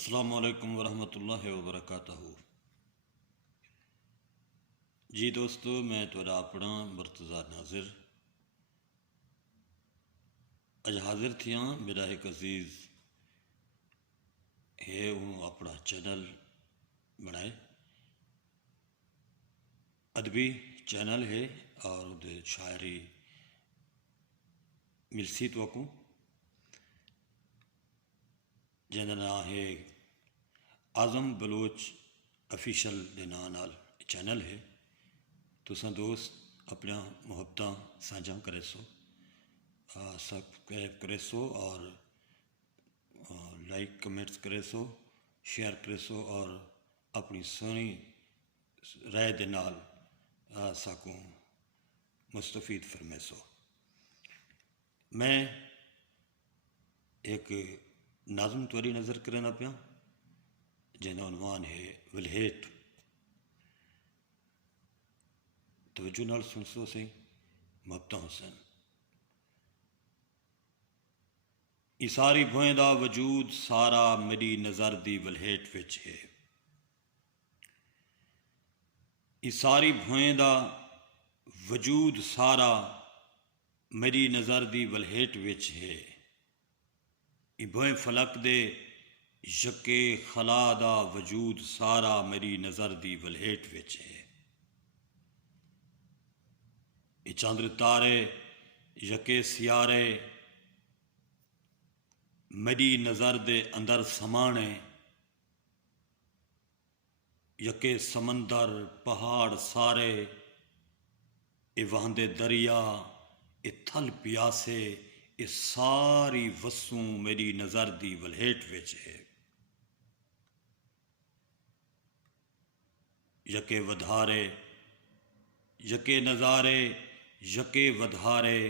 السلام علیکم ورحمۃ اللہ وبرکاتہ۔ جی دوستو، میں تھوڑا اپنا مرتضی ناظر اج حاضر تھیاں۔ میرا ایک عزیز ہے وہ اپنا چینل بنائے، ادبی چینل ہے اور شاعری ملسی تو کو جن کا نام ہے اعظم بلوچ افیشل کے نام نال چینل ہے۔ تساں دوست اپنا محبتاں سانجھا کرے سو، سبسکرائب کرے سو اور لائک کمنٹس کرے سو، شیئر کرے سو اور اپنی سونی رائے دے نال ساکوں مستفید فرمے سو۔ میں ایک نظم توری نظر کرنا پیا جن عنوان ہے ولہیٹ۔ توجہ نال سن سو سی محبتاں حسین۔ ای ساری بھوئیں دا وجود سارا میری نظر دی ولہیٹ وچ ہے۔ ای ساری بھوئیں دا وجود سارا میری نظر دی ولہیٹ وچ ہے۔ ای بھوئیں فلک دے یکے خلا دا وجود سارا میری نظر دی ولہیٹ وچ ہے۔ ای چاندر تارے یکے سیارے میری نظر دے اندر سمانے، یکے سمندر پہاڑ سارے، اے وہندے دریا، اے تھل پیاسے، اے ساری وسوں میری نظر دی ولہیٹ وچ ہے۔ یکے ودھارے یکے نظارے، یکے ودھارے،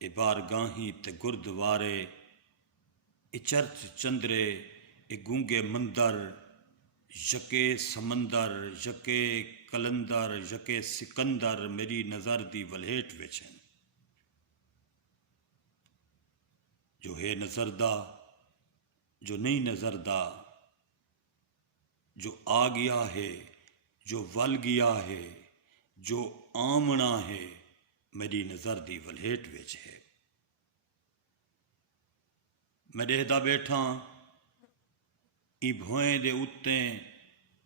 اے بارگاہیں تے گردوارے، اے چرچ چندرے، اے گونگے مندر، یکے سمندر، یکے کلندر، یکے سکندر میری نظر دی ولہیٹ وچ ہیں۔ جو ہے نظر دا، جو نہیں نظر دا، جو آ گیا ہے، جو ول گیا ہے، جو آمنا ہے، میری نظر دی ولہیٹ وچ ہے۔ میں دیکھدا بیٹھاں ای بھوئیں دے اُتیں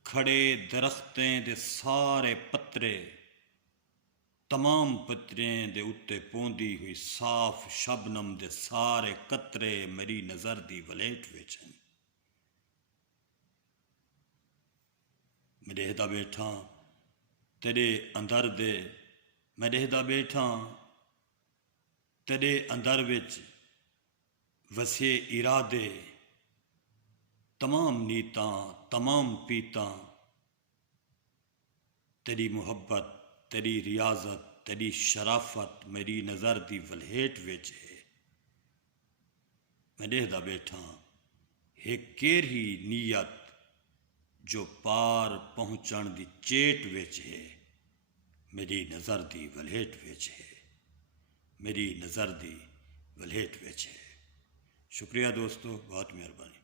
کھڑے درختیں دے سارے پترے، تمام پتریں دے اُتے پوندی ہوئی صاف شبنم دے سارے قطرے میری نظر دی ولہیٹ وچ ہیں۔ میں دیکھدا بیٹھاں تیرے اندر دے، میں دیکھدا بیٹھاں تیرے اندر وچ وسے ارادے، تمام نیتاں، تمام پیتاں، تیری محبت، تیری ریاضت، تیری شرافت میری نظر دی ولہیٹ وچ ہے۔ میں دیکھدا بیٹھاں ایک کیڑی نیت جو پار پہنچن دی چیٹ وچ ہے، میری نظر دی ولہیٹ وچ ہے، میری نظر دی ولہیٹ وچ ہے۔ شکریہ دوستو، بہت مہربانی۔